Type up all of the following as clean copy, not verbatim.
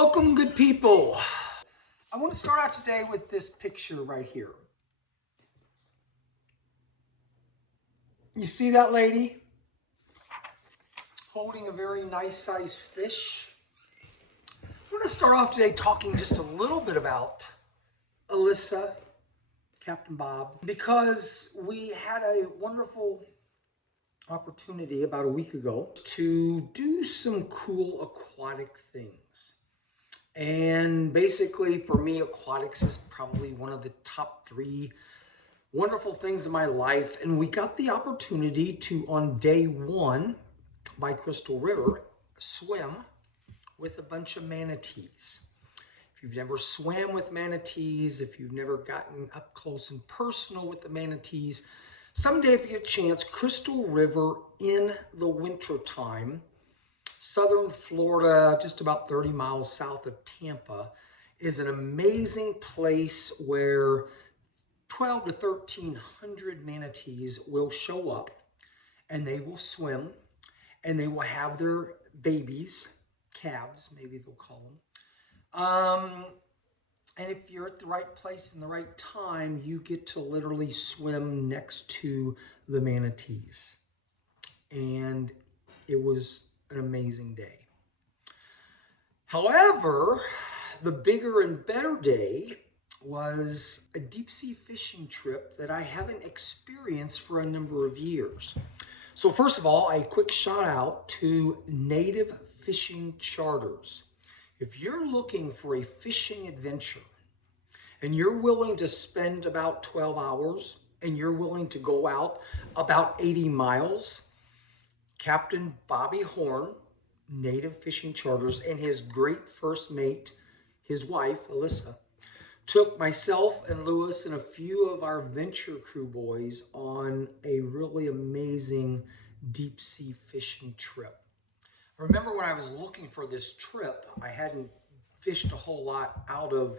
Welcome, good people. I want to start out today with this picture right here. You see that lady holding a very nice sized fish? I'm going to start off today talking just a little bit about Alyssa, Captain Bob, because we had a wonderful opportunity about a week ago to do some cool aquatic things. And basically, for me, aquatics is probably one of the top three wonderful things in my life. And we got the opportunity to, on day one by Crystal River, swim with a bunch of manatees. If you've never swam with manatees, if you've never gotten up close and personal with the manatees, someday if you get a chance, Crystal River in the wintertime, southern Florida, just about 30 miles south of Tampa, is an amazing place where 12 to 1,300 manatees will show up and they will swim and they will have their babies, calves, maybe they'll call them. And if you're at the right place in the right time, you get to literally swim next to the manatees. And it was an amazing day. However, the bigger and better day was a deep sea fishing trip that I haven't experienced for a number of years. So first of all, a quick shout out to Native Fishing Charters. If you're looking for a fishing adventure and you're willing to spend about 12 hours and you're willing to go out about 80 miles, Captain Bobby Horn, Native Fishing Charters, and his great first mate, his wife, Alyssa, took myself and Lewis and a few of our venture crew boys on a really amazing deep sea fishing trip. I remember when I was looking for this trip, I hadn't fished a whole lot out of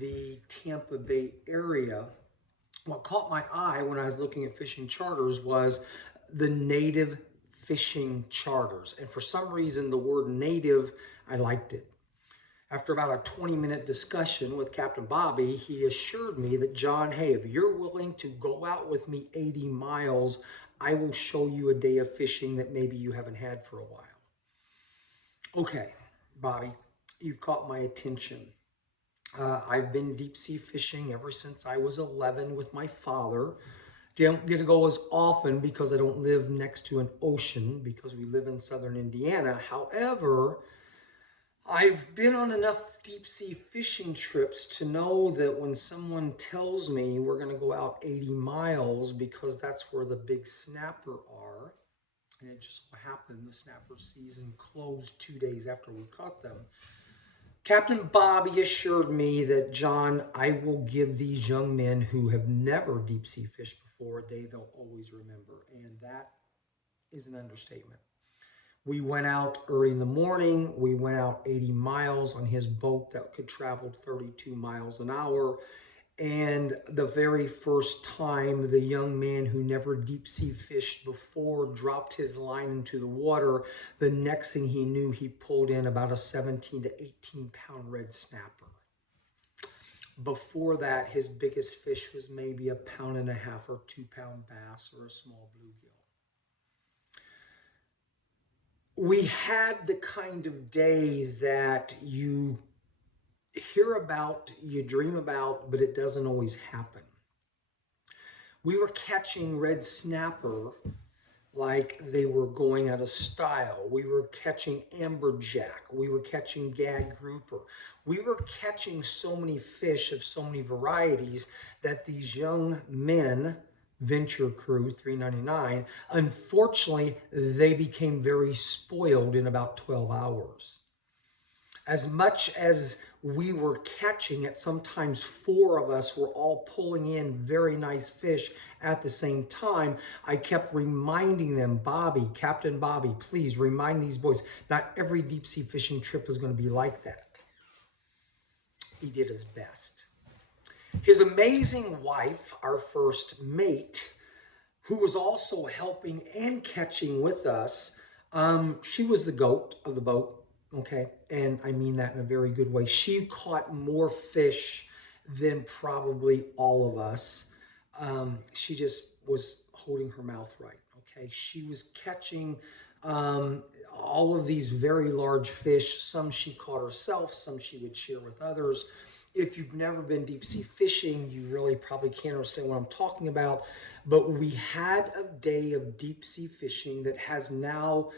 the Tampa Bay area. What caught my eye when I was looking at fishing charters was the Native Fishing Charters. And for some reason, the word native, I liked it. After about a 20-minute discussion with Captain Bobby, he assured me that, John, hey, if you're willing to go out with me 80 miles, I will show you a day of fishing that maybe you haven't had for a while. Okay, Bobby, you've caught my attention. I've been deep sea fishing ever since I was 11 with my father. Don't get to go as often because I don't live next to an ocean because we live in southern Indiana. However, I've been on enough deep sea fishing trips to know that when someone tells me we're going to go out 80 miles because that's where the big snapper are, and it just so happened the snapper season closed 2 days after we caught them, Captain Bobby assured me that, John, I will give these young men who have never deep sea fished before a day they'll always remember. And that is an understatement. We went out early in the morning. We went out 80 miles on his boat that could travel 32 miles an hour. And the very first time the young man who never deep sea fished before dropped his line into the water, the next thing he knew, he pulled in about a 17 to 18 pound red snapper. Before that, his biggest fish was maybe 1.5 pound or 2 pound bass or a small bluegill. We had the kind of day that you hear about, you dream about, but it doesn't always happen. We were catching red snapper like they were going out of style. We were catching amberjack. We were catching gag grouper. We were catching so many fish of so many varieties that these young men, venture crew 399, unfortunately, they became very spoiled in about 12 hours. As much as we were catching it, sometimes 4 of us were all pulling in very nice fish at the same time. I kept reminding them, Bobby, Captain Bobby, please remind these boys, not every deep sea fishing trip is going to be like that. He did his best. His amazing wife, our first mate, who was also helping and catching with us, she was the goat of the boat. okay? And I mean that in a very good way. She caught more fish than probably all of us. She just was holding her mouth right, okay? She was catching um, all of these very large fish. Some she caught herself, some she would share with others. If you've never been deep sea fishing, you really probably can't understand what I'm talking about. But we had a day of deep sea fishing that has now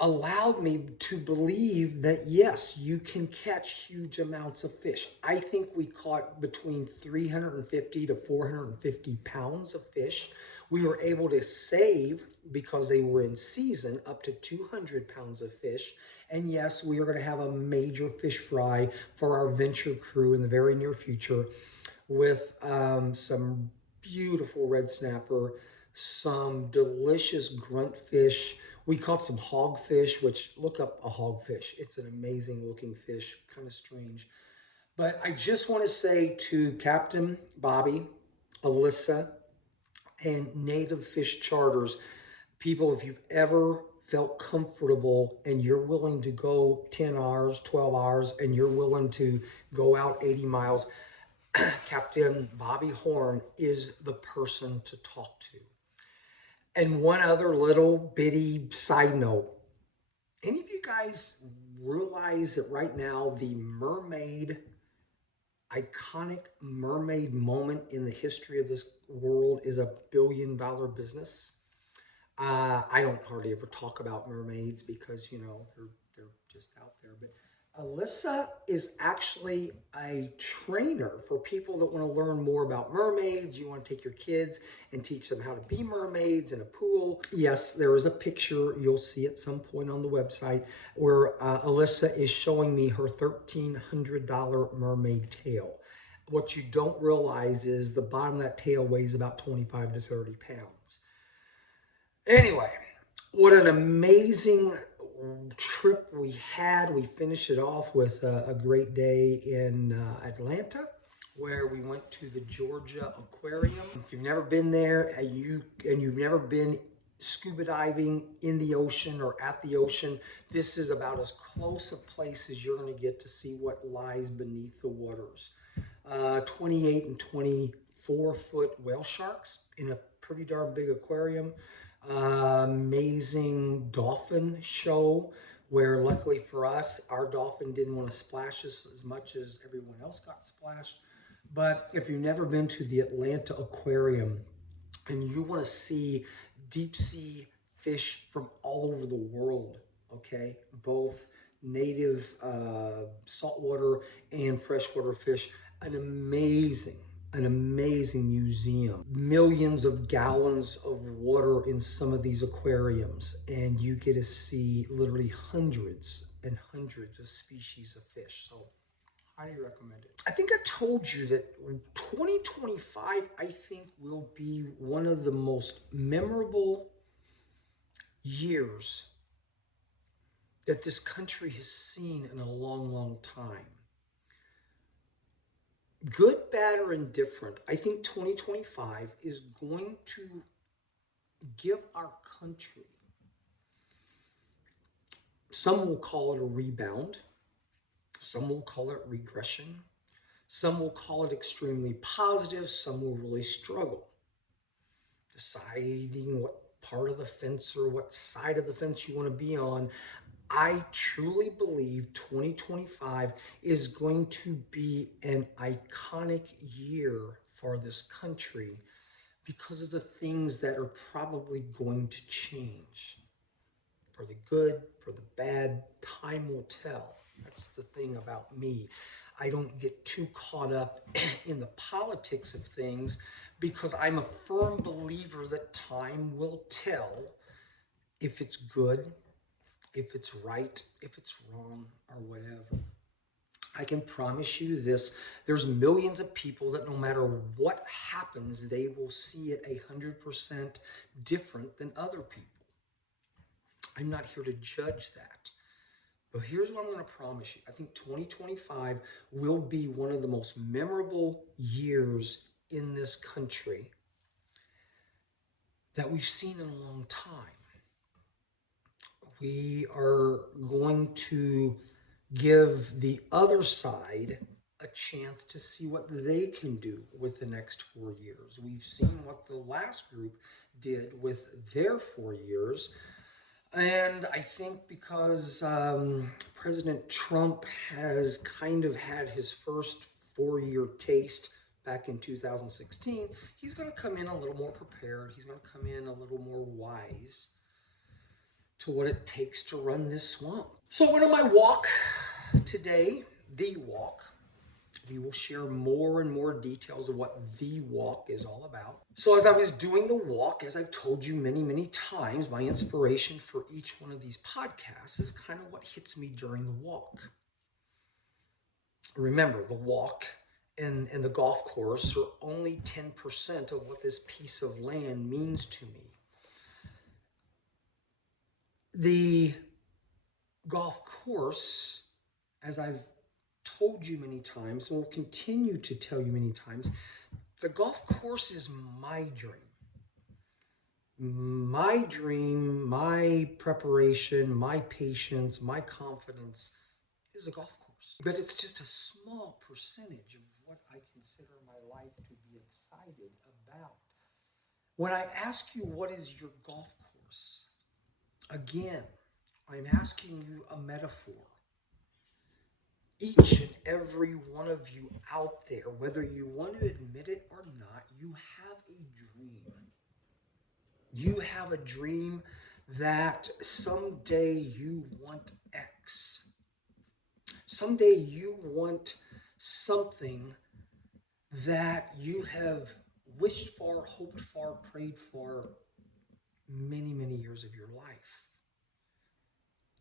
allowed me to believe that yes, you can catch huge amounts of fish. I think we caught between 350 to 450 pounds of fish. We were able to save, because they were in season, up to 200 pounds of fish. And yes, we are going to have a major fish fry for our venture crew in the very near future with some beautiful red snapper, some delicious grunt fish. We caught some hogfish, which look up a hogfish. It's an amazing looking fish, kind of strange. But I just want to say to Captain Bobby, Alyssa, and Native Fish Charters, people, if you've ever felt comfortable and you're willing to go 10 hours, 12 hours, and you're willing to go out 80 miles, Captain Bobby Horn is the person to talk to. And one other little bitty side note. Any of you guys realize that right now the iconic mermaid moment in the history of this world is $1 billion business? I don't hardly ever talk about mermaids because, you know, they're just out there. But Alyssa is actually a trainer for people that want to learn more about mermaids. You want to take your kids and teach them how to be mermaids in a pool. Yes, there is a picture you'll see at some point on the website where Alyssa is showing me her $1,300 mermaid tail. What you don't realize is the bottom of that tail weighs about 25 to 30 pounds. Anyway, what an amazing trip we had. We finished it off with a great day in Atlanta, where we went to the Georgia Aquarium. If you've never been there and you've never been scuba diving in the ocean or at the ocean, this is about as close a place as you're going to get to see what lies beneath the waters. 28 and 24-foot whale sharks in a pretty darn big aquarium. Amazing dolphin show where, luckily for us, our dolphin didn't want to splash us as much as everyone else got splashed. But if you've never been to the Atlanta Aquarium and you want to see deep sea fish from all over the world, okay, both native saltwater and freshwater fish, an amazing museum. Millions of gallons of water in some of these aquariums, and you get to see literally hundreds and hundreds of species of fish. So highly recommend it. I think I told you that 2025, I think, will be one of the most memorable years that this country has seen in a long, long time. Good, bad, or indifferent, I think 2025 is going to give our country, some will call it a rebound, some will call it regression, some will call it extremely positive, some will really struggle deciding what part of the fence or what side of the fence you want to be on. I truly believe 2025 is going to be an iconic year for this country because of the things that are probably going to change. For the good, for the bad, time will tell. That's the thing about me. I don't get too caught up in the politics of things because I'm a firm believer that time will tell if it's good, if it's right, if it's wrong, or whatever. I can promise you this, there's millions of people that no matter what happens, they will see it 100% different than other people. I'm not here to judge that. But here's what I'm going to promise you. I think 2025 will be one of the most memorable years in this country that we've seen in a long time. we are going to give the other side a chance to see what they can do with the next 4 years. We've seen what the last group did with their 4 years. And I think because President Trump has kind of had his first 4 year taste back in 2016, he's going to come in a little more prepared. He's going to come in a little more wise to what it takes to run this swamp. So I went on my walk today, the walk. We will share more and more details of what the walk is all about. So as I was doing the walk, as I've told you many, many times, my inspiration for each one of these podcasts is kind of what hits me during the walk. Remember, the walk and the golf course are only 10% of what this piece of land means to me. The golf course, as I've told you many times and will continue to tell you many times, the golf course is my dream. My dream, my preparation, my patience, my confidence is a golf course. But it's just a small percentage of what I consider my life to be excited about. When I ask you what is your golf course, again, I'm asking you a metaphor. Each and every one of you out there, whether you want to admit it or not, you have a dream. You have a dream that someday you want X. Someday you want something that you have wished for, hoped for, prayed for many, many years of your life.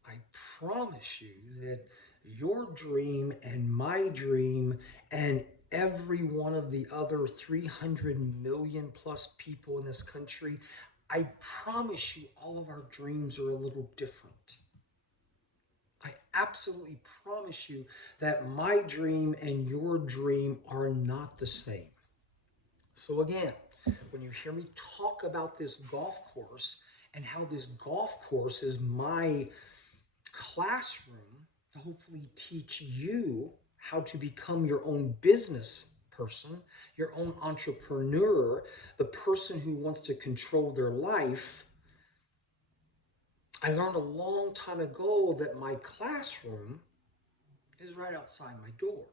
I promise you that your dream and my dream and every one of the other 300 million plus people in this country, I promise you all of our dreams are a little different. I absolutely promise you that my dream and your dream are not the same. So again, when you hear me talk about this golf course and how this golf course is my classroom to hopefully teach you how to become your own business person, your own entrepreneur, the person who wants to control their life, I learned a long time ago that my classroom is right outside my door.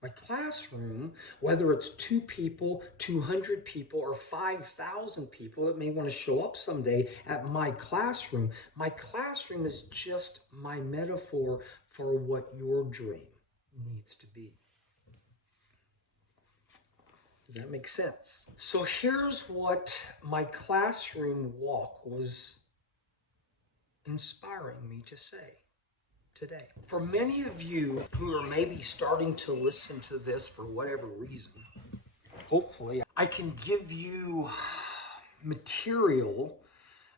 My classroom, whether it's 2 people, 200 people, or 5,000 people that may want to show up someday at my classroom is just my metaphor for what your dream needs to be. Does that make sense? So here's what my classroom walk was inspiring me to say today. For many of you who are maybe starting to listen to this for whatever reason, hopefully I can give you material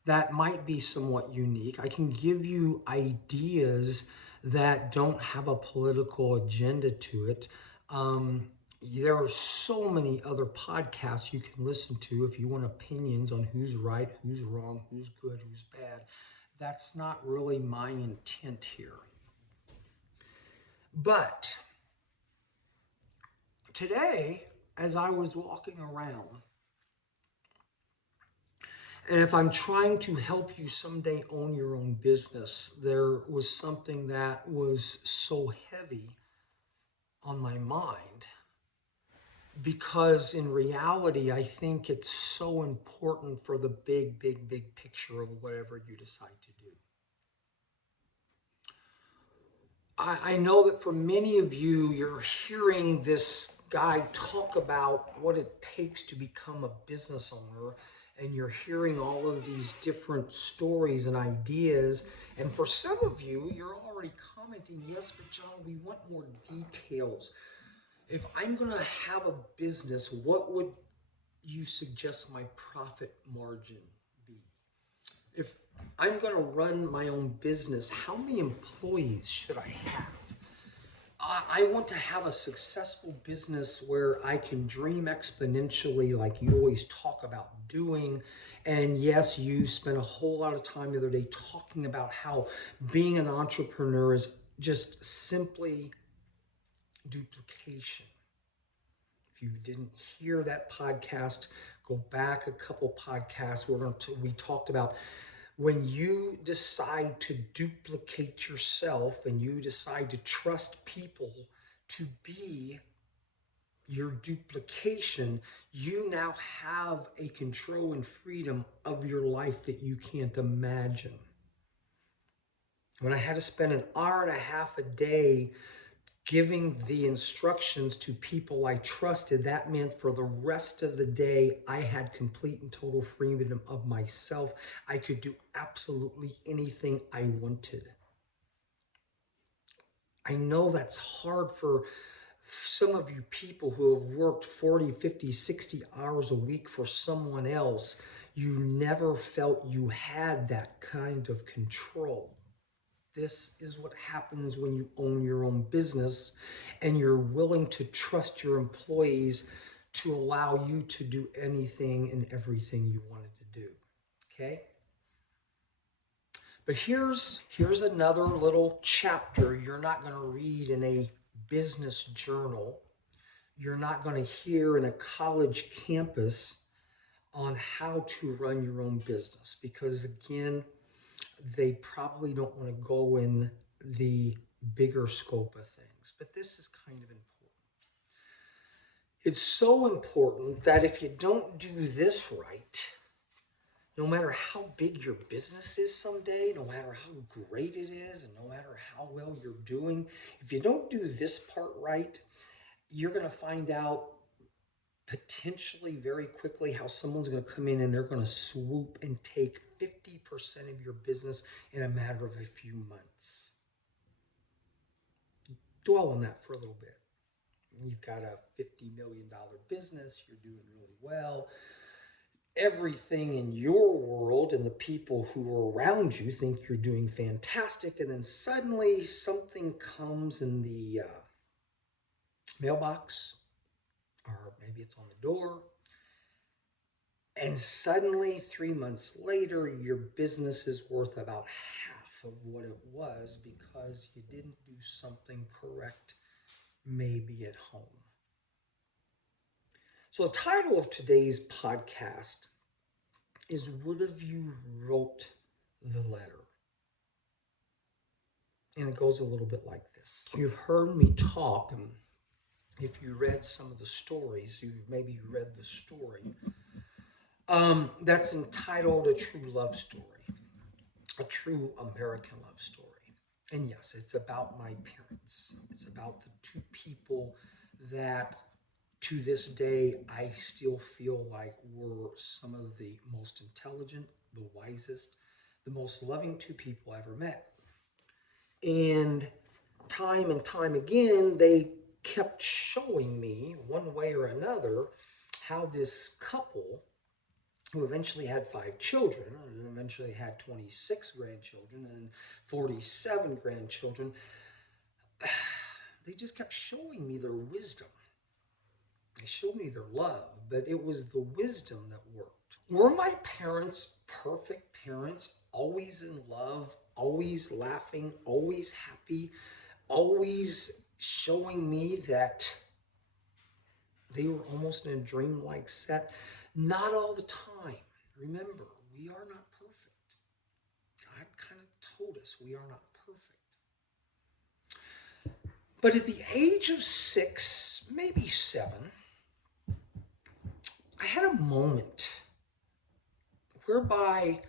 that might be somewhat unique. I can give you ideas that don't have a political agenda to it. There are so many other podcasts you can listen to if you want opinions on who's right, who's wrong, who's good, who's bad. That's not really my intent here. But today, as I was walking around, and if I'm trying to help you someday own your own business, there was something that was so heavy on my mind, because in reality, I think it's so important for the big, big, big picture of whatever you decide to do. I know that for many of you, you're hearing this guy talk about what it takes to become a business owner, and you're hearing all of these different stories and ideas. And for some of you, you're already commenting, yes, but John, we want more details. If I'm going to have a business, what would you suggest my profit margin be? If I'm going to run my own business, how many employees should I have? I want to have a successful business where I can dream exponentially, like you always talk about doing. And yes, you spent a whole lot of time the other day talking about how being an entrepreneur is just simply duplication. If you didn't hear that podcast, go back a couple podcasts. We talked about when you decide to duplicate yourself and you decide to trust people to be your duplication, you now have a control and freedom of your life that you can't imagine. When I had to spend an hour and a half a day giving the instructions to people I trusted, that meant for the rest of the day, I had complete and total freedom of myself. I could do absolutely anything I wanted. I know that's hard for some of you people who have worked 40, 50, 60 hours a week for someone else. You never felt you had that kind of control. This is what happens when you own your own business and you're willing to trust your employees to allow you to do anything and everything you wanted to do. Okay? But here's another little chapter you're not going to read in a business journal. You're not going to hear in a college campus on how to run your own business because, again, they probably don't want to go in the bigger scope of things. But this is kind of important. It's so important that if you don't do this right, no matter how big your business is someday, no matter how great it is, and no matter how well you're doing, if you don't do this part right, you're going to find out potentially very quickly how someone's going to come in and they're going to swoop and take 50% of your business in a matter of a few months. Dwell on that for a little bit. You've got a $50 million business, you're doing really well. Everything in your world and the people who are around you think you're doing fantastic, and then suddenly something comes in the mailbox, or maybe it's on the door, and suddenly 3 months later your business is worth about half of what it was because you didn't do something correct maybe at home. So the title of today's podcast is What If You Wrote the Letter? And it goes a little bit like this. You've heard me talk, and if you read some of the stories, you've maybe read the story that's entitled A True Love Story, a true American love story. And yes, it's about my parents. It's about the two people that to this day I still feel like were some of the most intelligent, the wisest, the most loving two people I ever met. And time again, they kept showing me one way or another how this couple who eventually had 5 children and eventually had 26 grandchildren and 47 grandchildren, they just kept showing me their wisdom. They showed me their love, but it was the wisdom that worked. Were my parents perfect parents, always in love, always laughing, always happy, always showing me that they were almost in a dreamlike set? Not all the time. Remember, we are not perfect. God kind of told us we are not perfect. But at the age of 6, maybe 7, I had a moment whereby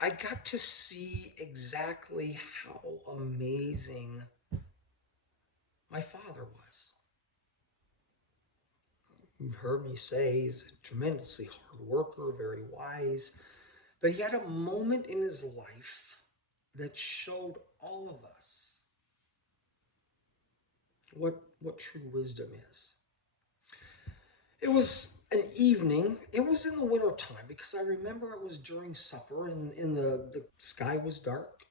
I got to see exactly how amazing my father was. You've heard me say he's a tremendously hard worker, very wise, but he had a moment in his life that showed all of us what true wisdom is. It was an evening. It was in the winter time because I remember it was during supper and the sky was dark.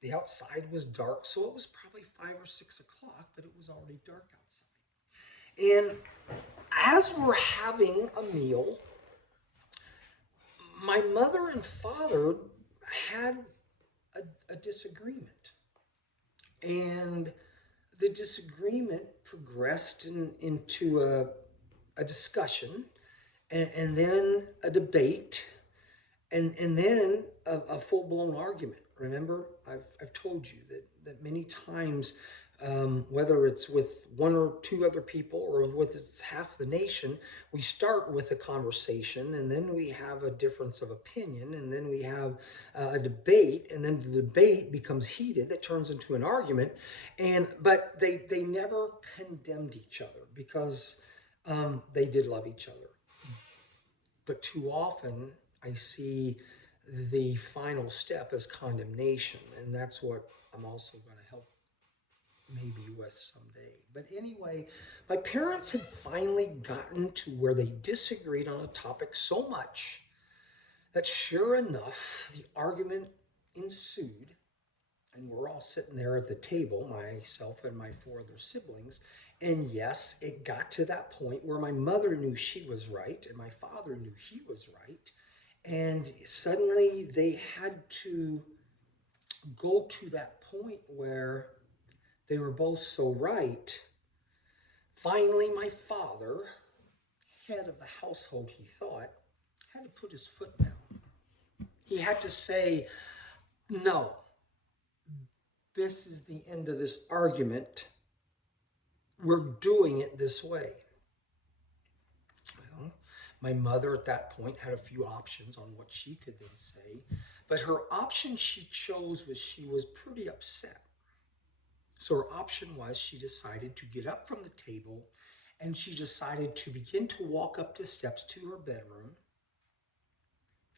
The outside was dark, so it was probably 5 or 6 o'clock, but it was already dark outside. And as we're having a meal, my mother and father had a disagreement. And the disagreement progressed into a discussion, and then a debate, and then a full-blown argument. Remember, I've told you that many times, whether it's with one or two other people or with it's half the nation, we start with a conversation, and then we have a difference of opinion, and then we have a debate, and then the debate becomes heated, that turns into an argument, but they never condemned each other, because they did love each other. But too often, I see the final step as condemnation, and that's what I'm also going to help maybe with someday. But anyway, my parents had finally gotten to where they disagreed on a topic so much that sure enough, the argument ensued, and we're all sitting there at the table, myself and my four other siblings. And yes, it got to that point where my mother knew she was right and my father knew he was right. And suddenly they had to go to that point where they were both so right. Finally, my father, head of the household, he thought, had to put his foot down. He had to say, no, this is the end of this argument. We're doing it this way. Well, my mother at that point had a few options on what she could then say, but her option she chose was she was pretty upset. So her option was she decided to get up from the table, and she decided to begin to walk up the steps to her bedroom.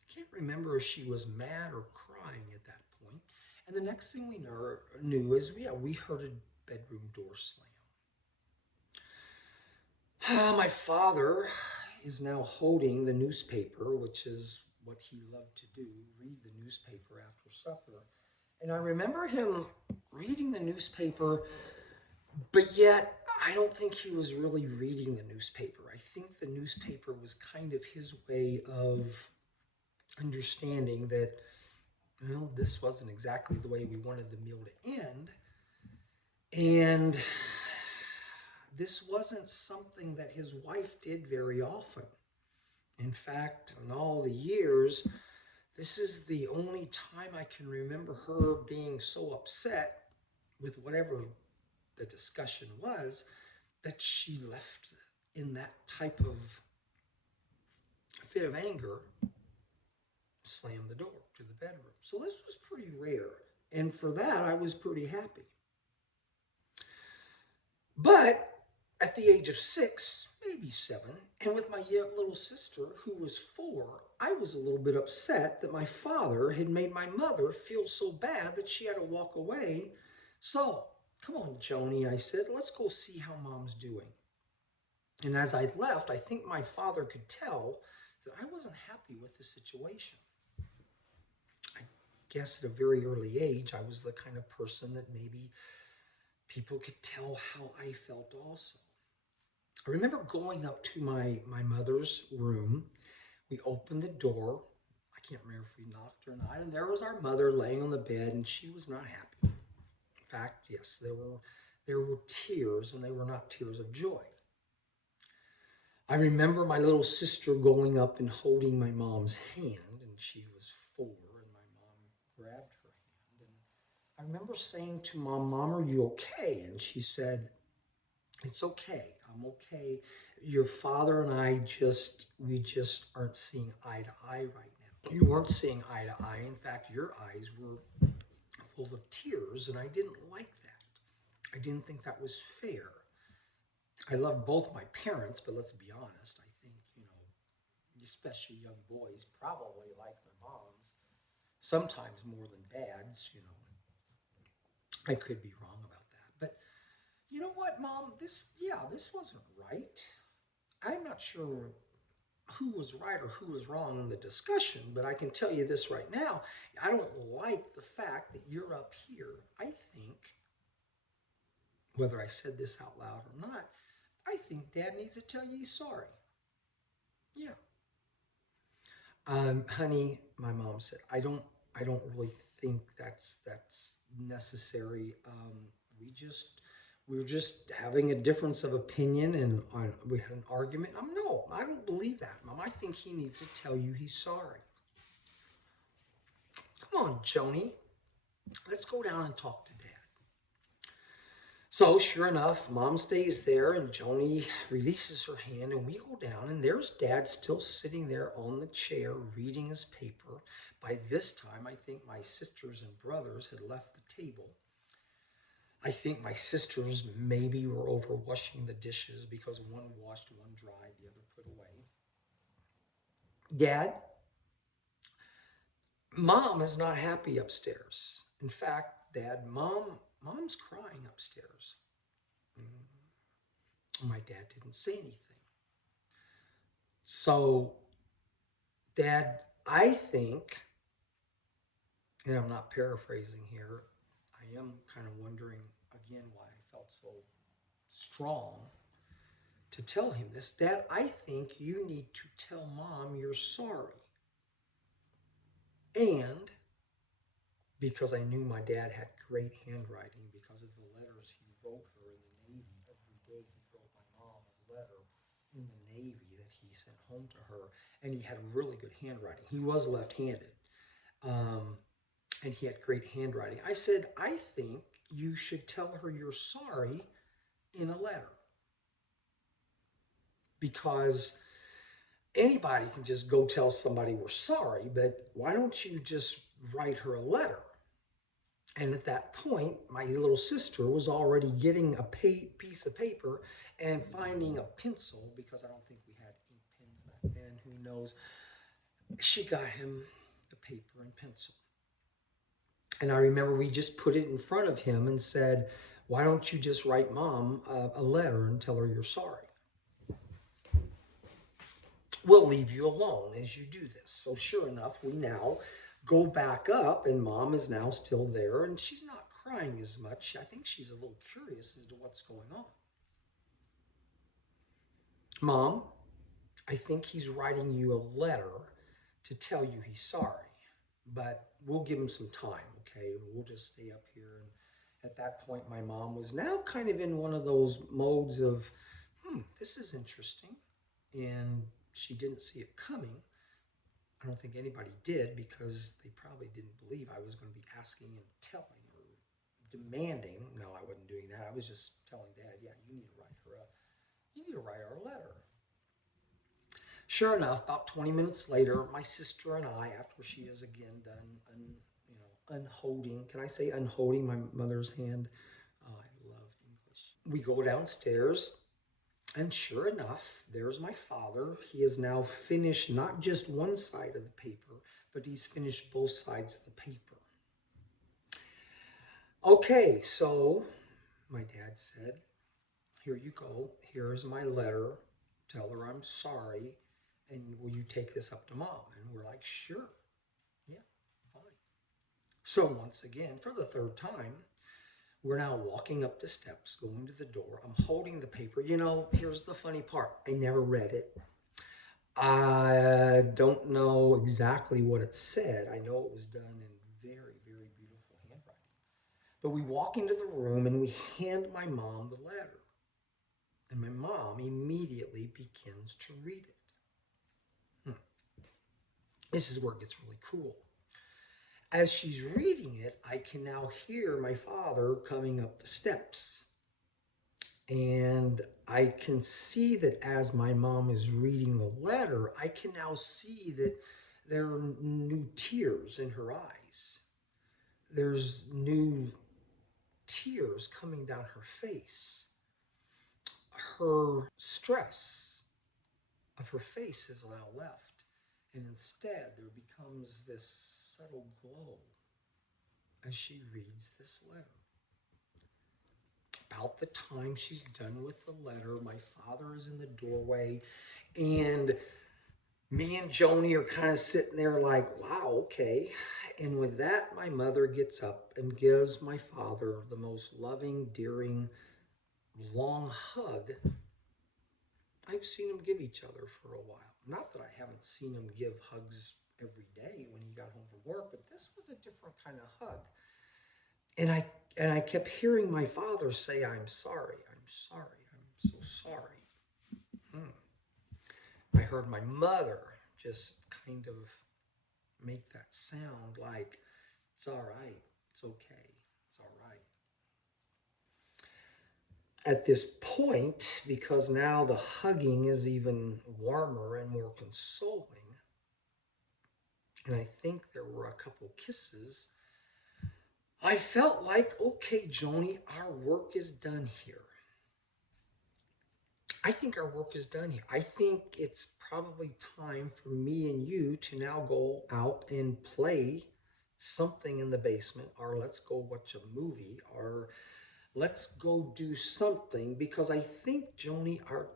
I can't remember if she was mad or crying at that point. And the next thing we knew is, we heard a bedroom door slam. My father is now holding the newspaper, which is what he loved to do, read the newspaper after supper. And I remember him reading the newspaper, but yet I don't think he was really reading the newspaper. I think the newspaper was kind of his way of understanding that, well, this wasn't exactly the way we wanted the meal to end. And this wasn't something that his wife did very often. In fact, in all the years, this is the only time I can remember her being so upset with whatever the discussion was that she left in that type of fit of anger, slammed the door to the bedroom. So this was pretty rare. And for that, I was pretty happy. But at the age of 6, maybe 7, and with my little sister, who was 4, I was a little bit upset that my father had made my mother feel so bad that she had to walk away. So, come on, Joni, I said, let's go see how Mom's doing. And as I left, I think my father could tell that I wasn't happy with the situation. I guess at a very early age, I was the kind of person that maybe people could tell how I felt also. I remember going up to my mother's room. We opened the door. I can't remember if we knocked or not. And there was our mother laying on the bed, and she was not happy. In fact, yes, there were tears, and they were not tears of joy. I remember my little sister going up and holding my mom's hand, and she was 4, and my mom grabbed her hand. And I remember saying to Mom, "Mom, are you okay?" And she said, "It's okay. I'm okay. Your father and I we just aren't seeing eye to eye right now." You weren't seeing eye to eye. In fact, your eyes were full of tears, and I didn't like that. I didn't think that was fair. I love both my parents, but let's be honest. I think, especially young boys probably like their moms, sometimes more than dads, I could be wrong about that. But you know what, Mom? This wasn't right. I'm not sure who was right or who was wrong in the discussion, but I can tell you this right now. I don't like the fact that you're up here. I think, whether I said this out loud or not, I think Dad needs to tell you he's sorry. Yeah. Honey, my mom said, I don't really think that's necessary. We were just having a difference of opinion, and we had an argument. No, I don't believe that, Mom. I think he needs to tell you he's sorry. Come on, Joni, let's go down and talk to Dad. So sure enough, Mom stays there, and Joni releases her hand, and we go down, and there's Dad still sitting there on the chair reading his paper. By this time, I think my sisters and brothers had left the table. I think my sisters maybe were over washing the dishes because one washed, one dried, the other put away. Dad, Mom is not happy upstairs. In fact, Dad, Mom's crying upstairs. My dad didn't say anything. So, Dad, I think, and I'm not paraphrasing here, I am kind of wondering again why I felt so strong to tell him this. Dad, I think you need to tell Mom you're sorry. And because I knew my dad had great handwriting because of the letters he wrote her in the Navy. Every day he wrote my mom a letter in the Navy that he sent home to her. And he had really good handwriting. He was left-handed. And he had great handwriting. I said, I think you should tell her you're sorry in a letter. Because anybody can just go tell somebody we're sorry, but why don't you just write her a letter? And at that point, my little sister was already getting a piece of paper and finding a pencil, because I don't think we had ink pens back then, who knows. She got him the paper and pencil. And I remember we just put it in front of him and said, why don't you just write Mom a letter and tell her you're sorry? We'll leave you alone as you do this. So sure enough, we now go back up, and Mom is now still there, and she's not crying as much. I think she's a little curious as to what's going on. Mom, I think he's writing you a letter to tell you he's sorry, but we'll give him some time, okay? We'll just stay up here. And at that point, my mom was now kind of in one of those modes of, this is interesting. And she didn't see it coming. I don't think anybody did, because they probably didn't believe I was going to be asking and telling or demanding. No, I wasn't doing that. I was just telling Dad, yeah, you need to write her a letter. Sure enough, about 20 minutes later, my sister and I, after she is again done unholding, can I say unholding my mother's hand? Oh, I love English. We go downstairs. And sure enough, there's my father. He has now finished not just one side of the paper, but he's finished both sides of the paper. Okay, so my dad said, here you go. Here's my letter. Tell her I'm sorry. And will you take this up to Mom? And we're like, sure. Yeah, fine. So once again, for the third time, we're now walking up the steps, going to the door. I'm holding the paper. You know, here's the funny part. I never read it. I don't know exactly what it said. I know it was done in very, very beautiful handwriting. But we walk into the room and we hand my mom the letter. And my mom immediately begins to read it. This is where it gets really cool. As she's reading it, I can now hear my father coming up the steps. And I can see that as my mom is reading the letter, I can now see that there are new tears in her eyes. There's new tears coming down her face. Her stress of her face is now left. And instead, there becomes this subtle glow as she reads this letter. About the time she's done with the letter, my father is in the doorway, and Me and Joni are kind of sitting there like, wow, okay. And with that, my mother gets up and gives my father the most loving, dearing, long hug I've seen them give each other for a while. Not that I haven't seen them give hugs every day when he got home from work, but this was a different kind of hug. And I kept hearing my father say, I'm sorry, I'm sorry, I'm so sorry. I heard my mother just kind of make that sound like, it's all right, it's okay, it's all right. At this point, because now the hugging is even warmer and more consoling, and I think there were a couple kisses, I felt like, okay, Joni, our work is done here. I think our work is done here. I think it's probably time for me and you to now go out and play something in the basement, or let's go watch a movie, or let's go do something, because I think, Joni, our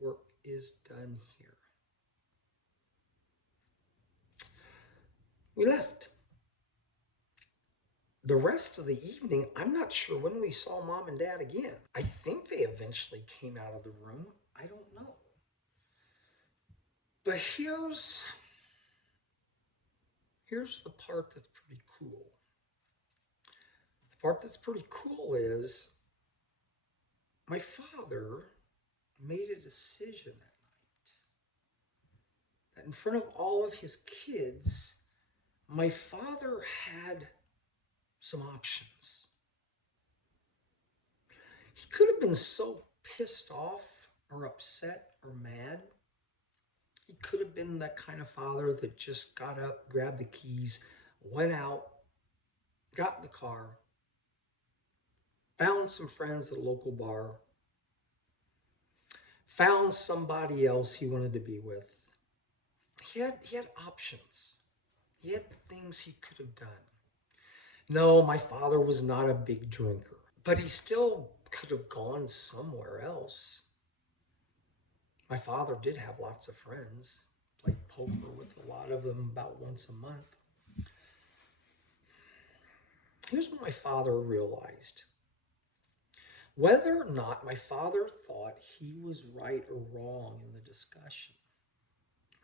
work is done here. We left. The rest of the evening, I'm not sure when we saw Mom and Dad again. I think they eventually came out of the room. I don't know. But here's the part that's pretty cool. The part that's pretty cool is my father made a decision that night that in front of all of his kids, my father had some options. He could have been so pissed off or upset or mad. He could have been that kind of father that just got up, grabbed the keys, went out, got in the car, found some friends at a local bar, found somebody else he wanted to be with. He had options. He had things he could have done. No, my father was not a big drinker, but he still could have gone somewhere else. My father did have lots of friends, played poker with a lot of them about once a month. Here's what my father realized. Whether or not my father thought he was right or wrong in the discussion,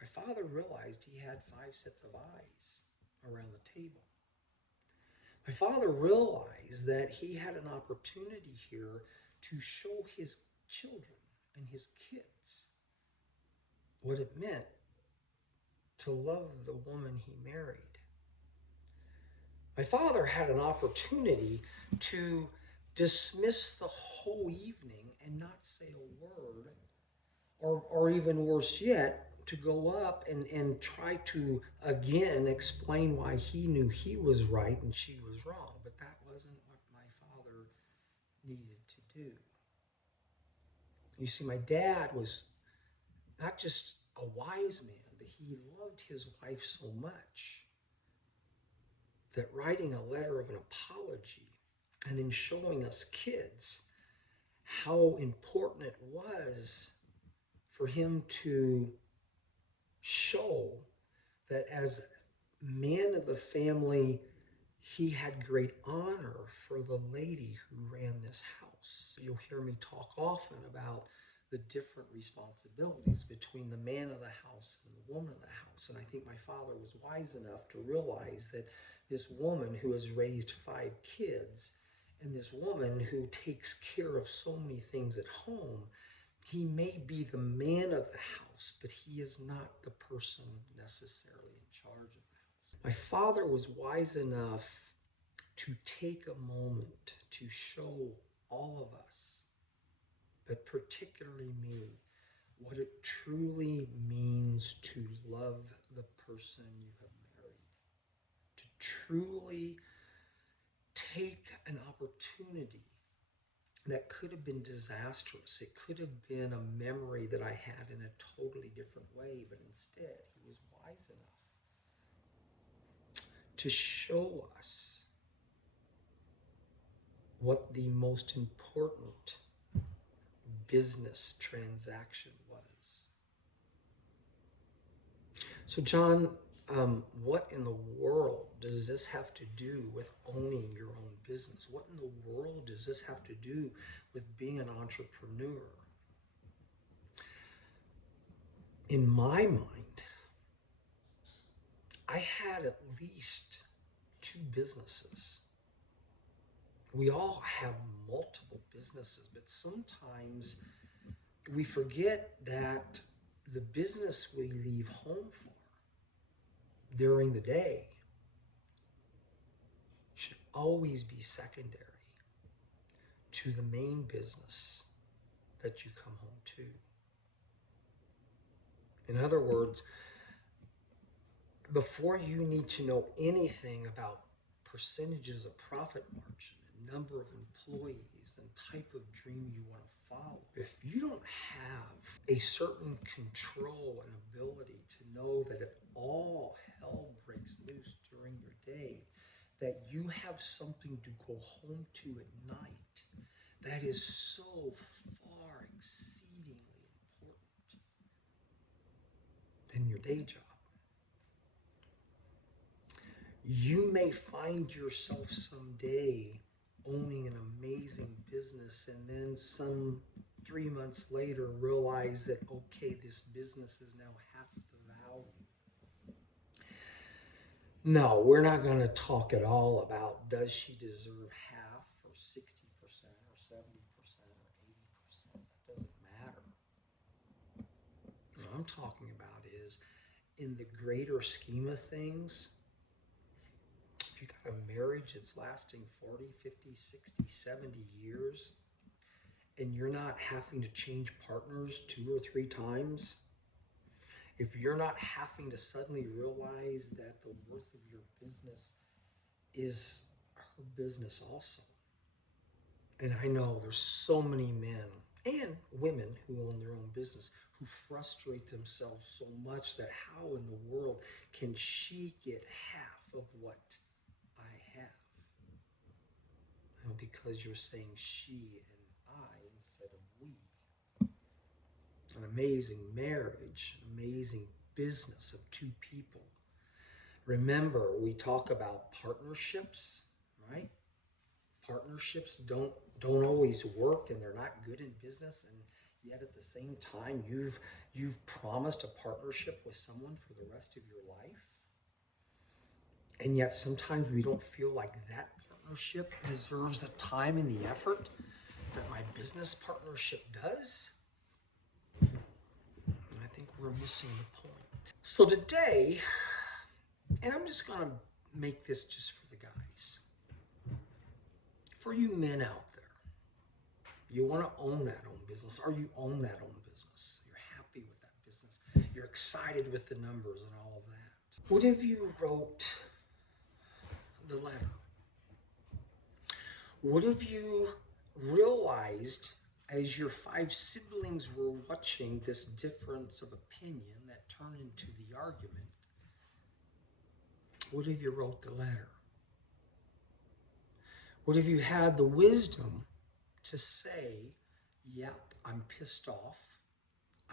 my father realized he had 5 sets of eyes around the table. My father realized that he had an opportunity here to show his children and his kids what it meant to love the woman he married. My father had an opportunity to dismiss the whole evening and not say a word, or even worse yet, to go up and try to again explain why he knew he was right and she was wrong. But that wasn't what my father needed to do. You see, my dad was not just a wise man, but he loved his wife so much that writing a letter of an apology and then showing us kids how important it was for him to show that as man of the family, he had great honor for the lady who ran this house. You'll hear me talk often about the different responsibilities between the man of the house and the woman of the house. And I think my father was wise enough to realize that this woman who has raised 5 kids and this woman who takes care of so many things at home, he may be the man of the house, but he is not the person necessarily in charge of the house. My father was wise enough to take a moment to show all of us, but particularly me, what it truly means to love the person you have married. To truly take an opportunity that could have been disastrous. It could have been a memory that I had in a totally different way, but instead he was wise enough to show us what the most important business transaction was. So, John, what in the world does this have to do with owning your own business? What in the world does this have to do with being an entrepreneur? In my mind, I had at least two businesses. We all have multiple businesses, but sometimes we forget that the business we leave home for during the day should always be secondary to the main business that you come home to. In other words, before you need to know anything about percentages of profit margin, number of employees, and type of dream you want to follow, if you don't have a certain control and ability to know that if all hell breaks loose during your day, that you have something to go home to at night, that is so far exceedingly important than your day job. You may find yourself someday owning an amazing business and then some 3 months later realize that, okay, this business is now half the value. No, we're not going to talk at all about does she deserve half or 60% or 70% or 80%. That doesn't matter. What I'm talking about is in the greater scheme of things, if you got a marriage that's lasting 40, 50, 60, 70 years, and you're not having to change partners 2 or 3 times, if you're not having to suddenly realize that the worth of your business is her business also. And I know there's so many men and women who own their own business who frustrate themselves so much that how in the world can she get half of what I have? Because you're saying she and I instead of we. An amazing marriage, amazing business of two people. Remember, we talk about partnerships, right? Partnerships don't always work, and they're not good in business, and yet at the same time you've promised a partnership with someone for the rest of your life. And yet sometimes we don't feel like that partnership deserves the time and the effort that my business partnership does. And I think we're missing the point. So today, and I'm just going to make this just for the guys. For you men out there, you want to own that own business, or you own that own business. You're happy with that business. You're excited with the numbers and all of that. What if you wrote the letter? What if you realized as your 5 siblings were watching this difference of opinion that turned into the argument? What if you wrote the letter? What if you had the wisdom to say, yep, I'm pissed off.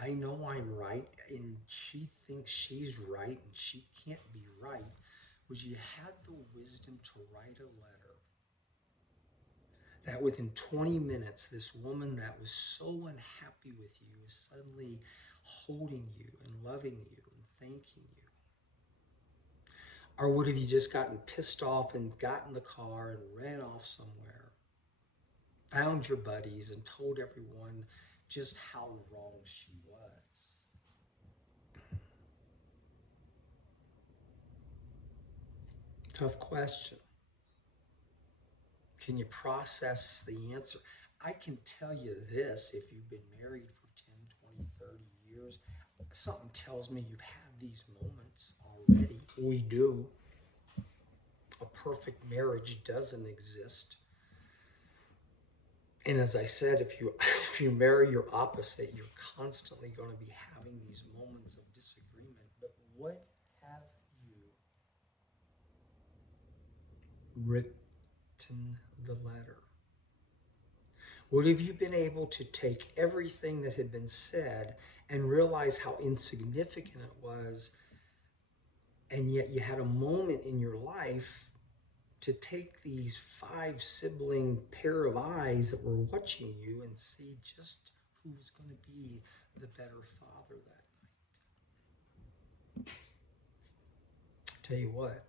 I know I'm right, and she thinks she's right, and she can't be right. Would you have the wisdom to write a letter that within 20 minutes, this woman that was so unhappy with you is suddenly holding you and loving you and thanking you? Or would have you just gotten pissed off and got in the car and ran off somewhere, found your buddies and told everyone just how wrong she was? Tough question. Can you process the answer? I can tell you this, if you've been married for 10, 20, 30 years, something tells me you've had these moments already. We do. A perfect marriage doesn't exist. And as I said, if you marry your opposite, you're constantly going to be having these moments of disagreement. But what have you written the letter? What have you been able to take everything that had been said and realize how insignificant it was And yet you had a moment in your life to take these 5 sibling pair of eyes that were watching you and see just who was going to be the better father that night. Tell you what,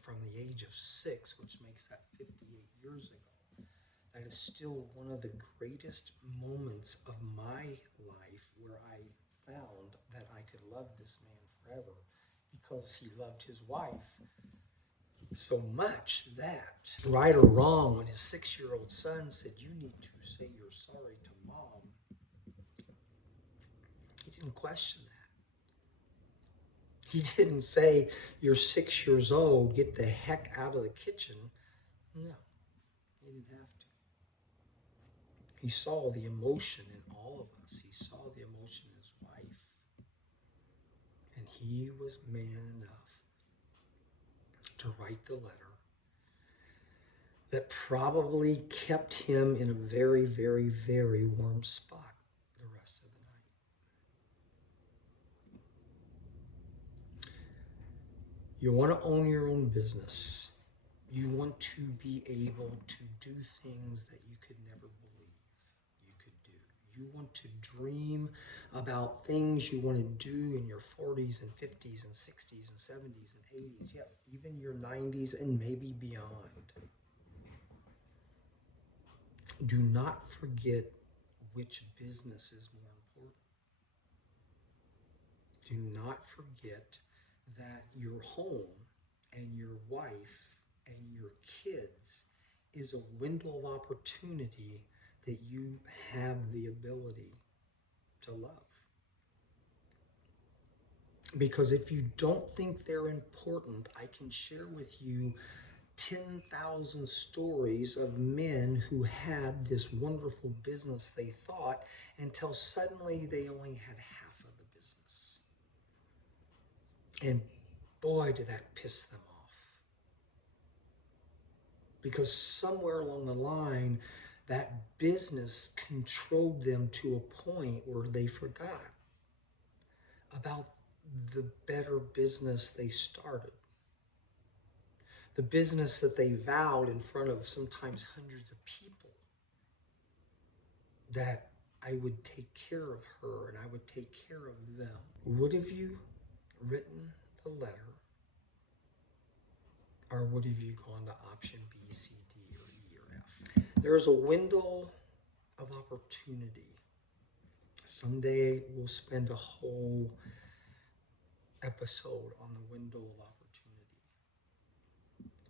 from the age of 6, which makes that 58 years ago, that is still one of the greatest moments of my life where I found that I could love this man forever because he loved his wife so much that, right or wrong, when his 6-year-old son said, "You need to say you're sorry to mom," he didn't question that. He didn't say, "You're 6 years old, get the heck out of the kitchen." No, he didn't have to. He saw the emotion in all of us. He saw the emotion in his wife. And he was man enough to write the letter that probably kept him in a very, very, very warm spot the rest of the night. You want to own your own business. You want to be able to do things that you could never believe you could do. You want to dream about things you want to do in your 40s and 50s and 60s and 70s and 80s. Yes, even your 90s and maybe beyond. Do not forget which business is more important. Do not forget that your home and your wife and your kids is a window of opportunity that you have the ability to love. Because if you don't think they're important, I can share with you 10,000 stories of men who had this wonderful business they thought until suddenly they only had half of the business. And boy, did that piss them off. Because somewhere along the line, that business controlled them to a point where they forgot about the better business they started. The business that they vowed in front of sometimes hundreds of people that I would take care of her and I would take care of them. Would have you written the letter, or would have you gone to option B, C, D, or E, or F? There's a window of opportunity. Someday we'll spend a whole episode on the window of opportunity.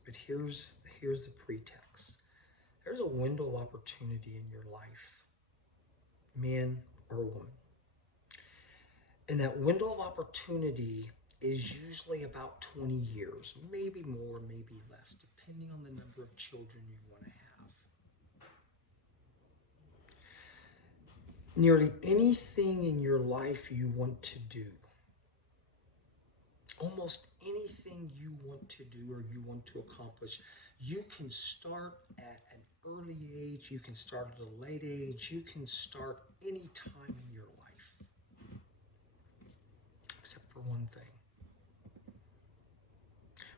But here's the pretext. There's a window of opportunity in your life, man or woman. And that window of opportunity is usually about 20 years, maybe more, maybe less, depending on the number of children you want to have. Nearly anything in your life you want to do, almost anything you want to do or you want to accomplish, you can start at an early age, you can start at a late age, you can start any time in your life, except for one thing.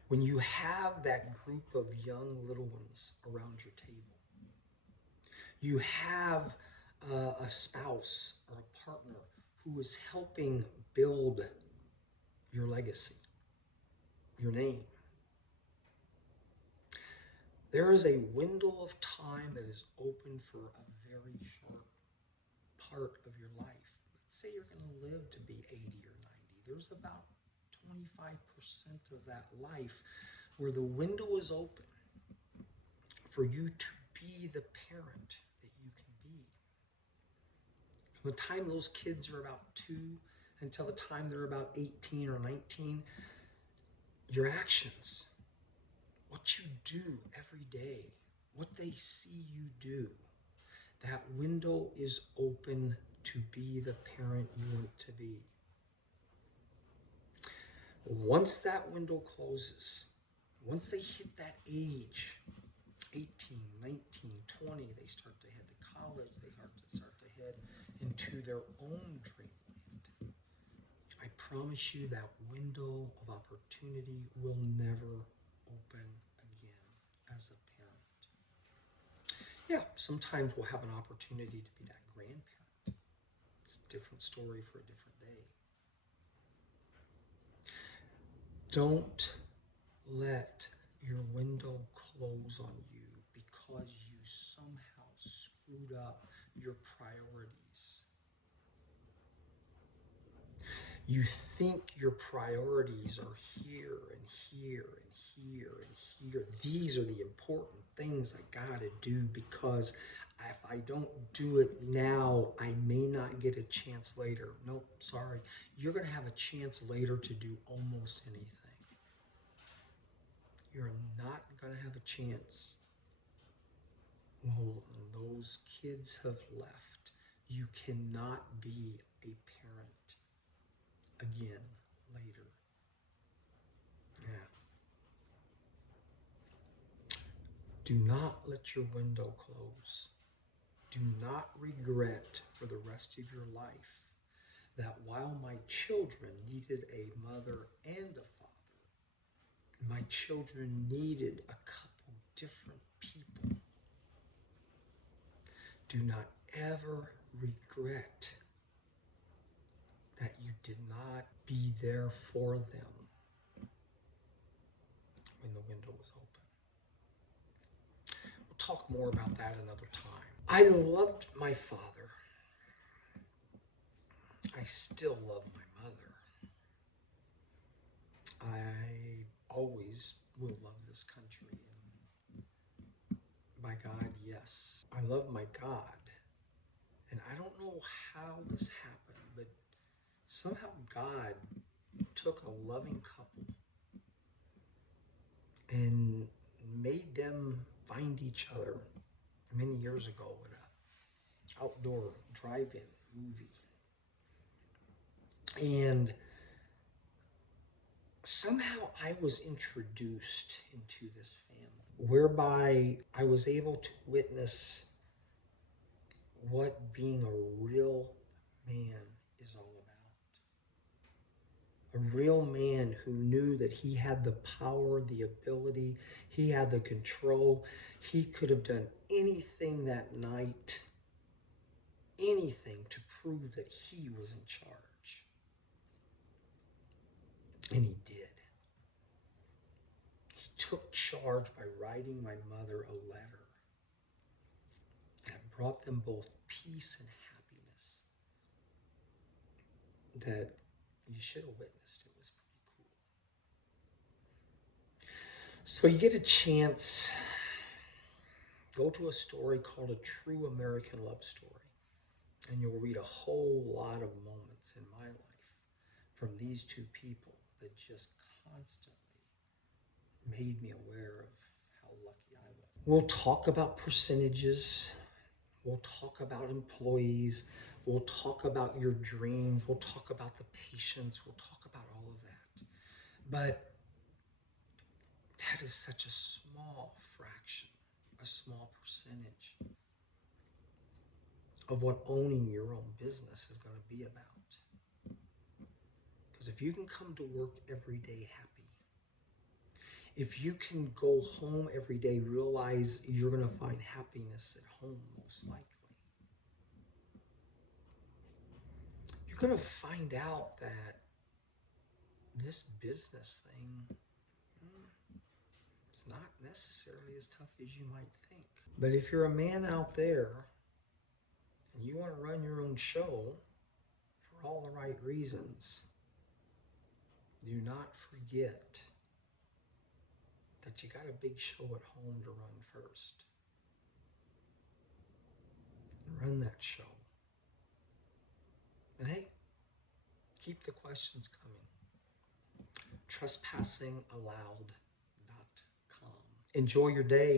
When you have that group of young little ones around your table, you have a spouse or a partner who is helping build your legacy, your name. There is a window of time that is open for a very short part of your life. Let's say you're going to live to be 80 or 90. There's about 25% of that life where the window is open for you to be the parent that you can be. From the time those kids are about 2 until the time they're about 18 or 19, your actions, what you do every day, what they see you do, that window is open to be the parent you want to be. Once that window closes, once they hit that age, 18, 19, 20, they start to head to college, they start to head into their own dreamland. I promise you that window of opportunity will never open again as a parent. Yeah, sometimes we'll have an opportunity to be that grandparent. It's a different story for a different day. Don't let your window close on you because you somehow screwed up your priorities. You think your priorities are here and here and here and here. These are the important things I gotta do because if I don't do it now, I may not get a chance later. Nope, sorry. You're gonna have a chance later to do almost anything. You're not gonna have a chance. Well, those kids have left. You cannot be a parent again later. Yeah. Do not let your window close. Do not regret for the rest of your life that while my children needed a mother and a father, my children needed a couple different people. Do not ever regret that you did not be there for them when the window was open. We'll talk more about that another time. I loved my father. I still love my mother. I always will love this country. And by God, yes. I love my God. And I don't know how this happened, but somehow God took a loving couple and made them find each other many years ago at an outdoor drive-in movie. And somehow I was introduced into this family, whereby I was able to witness what being a real man is all about. A real man who knew that he had the power, the ability, he had the control. He could have done anything that night, anything to prove that he was in charge. And he did. He took charge by writing my mother a letter that brought them both peace and happiness that you should have witnessed. It was pretty cool. So you get a chance, go to a story called A True American Love Story, and you'll read a whole lot of moments in my life from these two people that just constantly made me aware of how lucky I was. We'll talk about percentages. We'll talk about employees. We'll talk about your dreams. We'll talk about the patience. We'll talk about all of that. But that is such a small fraction, a small percentage of what owning your own business is going to be about. Because if you can come to work every day happy, if you can go home every day, realize you're going to find happiness at home most likely. You're going to find out that this business thing, it's not necessarily as tough as you might think. But if you're a man out there and you want to run your own show for all the right reasons, do not forget that you got a big show at home to run first. And run that show. And hey, keep the questions coming. TrespassingAllowed.com. Enjoy your day.